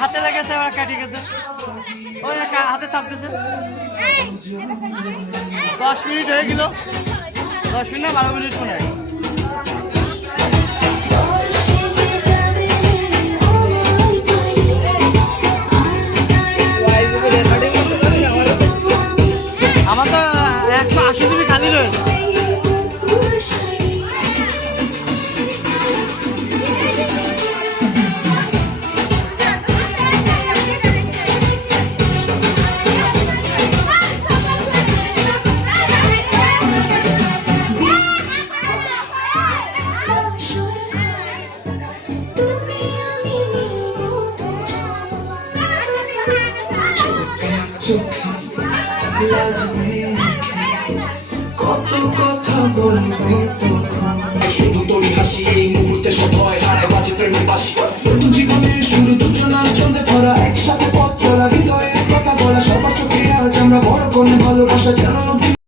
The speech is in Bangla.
হাতে লেগেছে ওরা কেটে গেছে ওই হাতে চাপতেছে 10 মিনিট হয়ে গেল 10 মিনিট না 12 মিনিট মনে হয় আমার তো 180 জিবি খালি রয়েছে কত কথা বলবো তখন শুধু তোরই হাসি এই মুহূর্তে সব হয় হায় বাজে প্রেমের বাসি